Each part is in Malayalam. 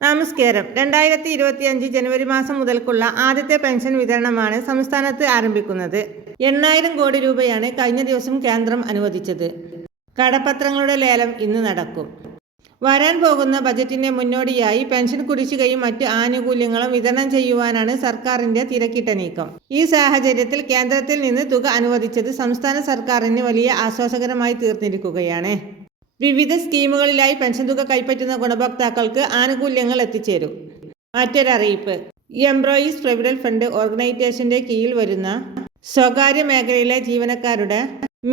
നമസ്കാരം. 2025 ജനുവരി മാസം മുതൽക്കുള്ള ആദ്യത്തെ പെൻഷൻ വിതരണമാണ് സംസ്ഥാനത്ത് ആരംഭിക്കുന്നത്. 8000 കോടി രൂപയാണ് കഴിഞ്ഞ ദിവസം കേന്ദ്രം അനുവദിച്ചത്. കടപ്പത്രങ്ങളുടെ ലേലം ഇന്ന് നടക്കും. വരാൻ പോകുന്ന ബജറ്റിന്റെ മുന്നോടിയായി പെൻഷൻ കുടിശ്ശികയും മറ്റ് ആനുകൂല്യങ്ങളും വിതരണം ചെയ്യുവാനാണ് സർക്കാരിന്റെ തിരക്കിട്ട നീക്കം. ഈ സാഹചര്യത്തിൽ കേന്ദ്രത്തിൽ നിന്ന് തുക അനുവദിച്ചത് സംസ്ഥാന സർക്കാരിന് വലിയ ആശ്വാസകരമായി തീർന്നിരിക്കുകയാണ്. വിവിധ സ്കീമുകളിലായി പെൻഷൻ തുക കൈപ്പറ്റുന്ന ഗുണഭോക്താക്കൾക്ക് ആനുകൂല്യങ്ങൾ എത്തിച്ചേരും. മറ്റൊരറിയിപ്പ്. എംപ്ലോയീസ് പ്രൊവിഡന്റ് ഫണ്ട് ഓർഗനൈസേഷന്റെ കീഴിൽ വരുന്ന സ്വകാര്യ മേഖലയിലെ ജീവനക്കാരുടെ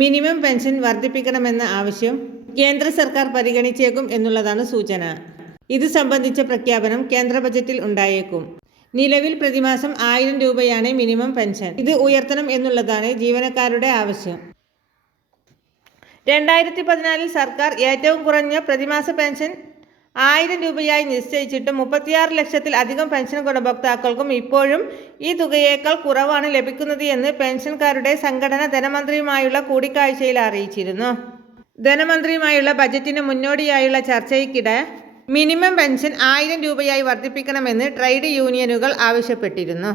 മിനിമം പെൻഷൻ വർദ്ധിപ്പിക്കണമെന്ന ആവശ്യം കേന്ദ്ര സർക്കാർ പരിഗണിച്ചേക്കും എന്നുള്ളതാണ് സൂചന. ഇത് സംബന്ധിച്ച പ്രഖ്യാപനം കേന്ദ്ര ബജറ്റിൽ ഉണ്ടായേക്കും. നിലവിൽ പ്രതിമാസം 1000 രൂപയാണ് മിനിമം പെൻഷൻ. ഇത് ഉയർത്തണം എന്നുള്ളതാണ് ജീവനക്കാരുടെ ആവശ്യം. 2014 സർക്കാർ ഏറ്റവും കുറഞ്ഞ പ്രതിമാസ പെൻഷൻ 1000 രൂപയായി നിശ്ചയിച്ചിട്ടും 36 ലക്ഷത്തിൽ അധികം പെൻഷൻ ഗുണഭോക്താക്കൾക്കും ഇപ്പോഴും ഈ തുകയേക്കാൾ കുറവാണ് ലഭിക്കുന്നത് എന്ന് പെൻഷൻകാരുടെ സംഘടന ധനമന്ത്രിയുമായുള്ള കൂടിക്കാഴ്ചയിൽ അറിയിച്ചിരുന്നു. ധനമന്ത്രിയുമായുള്ള ബജറ്റിന് മുന്നോടിയായുള്ള ചർച്ചയ്ക്കിടെ മിനിമം പെൻഷൻ 1000 രൂപയായി വർദ്ധിപ്പിക്കണമെന്ന് ട്രേഡ് യൂണിയനുകൾ ആവശ്യപ്പെട്ടിരുന്നു.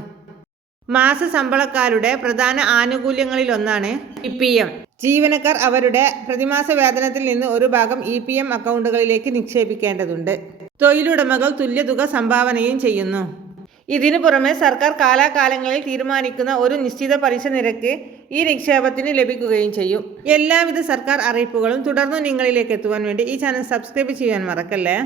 മാസശമ്പളക്കാരുടെ പ്രധാന ആനുകൂല്യങ്ങളിലൊന്നാണ് EPM. ജീവനക്കാർ അവരുടെ പ്രതിമാസ വേതനത്തിൽ നിന്ന് ഒരു ഭാഗം EPM അക്കൗണ്ടുകളിലേക്ക് നിക്ഷേപിക്കേണ്ടതുണ്ട്. തൊഴിലുടമകൾ തുല്യതുക സംഭാവനയും ചെയ്യുന്നു. ഇതിനു പുറമെ സർക്കാർ കാലാകാലങ്ങളിൽ തീരുമാനിക്കുന്ന ഒരു നിശ്ചിത പലിശ നിരക്ക് ഈ നിക്ഷേപത്തിന് ലഭിക്കുകയും ചെയ്യും. എല്ലാവിധ സർക്കാർ അറിയിപ്പുകളും തുടർന്നും നിങ്ങളിലേക്ക് എത്തുവാൻ വേണ്ടി ഈ ചാനൽ സബ്സ്ക്രൈബ് ചെയ്യാൻ മറക്കല്ലേ.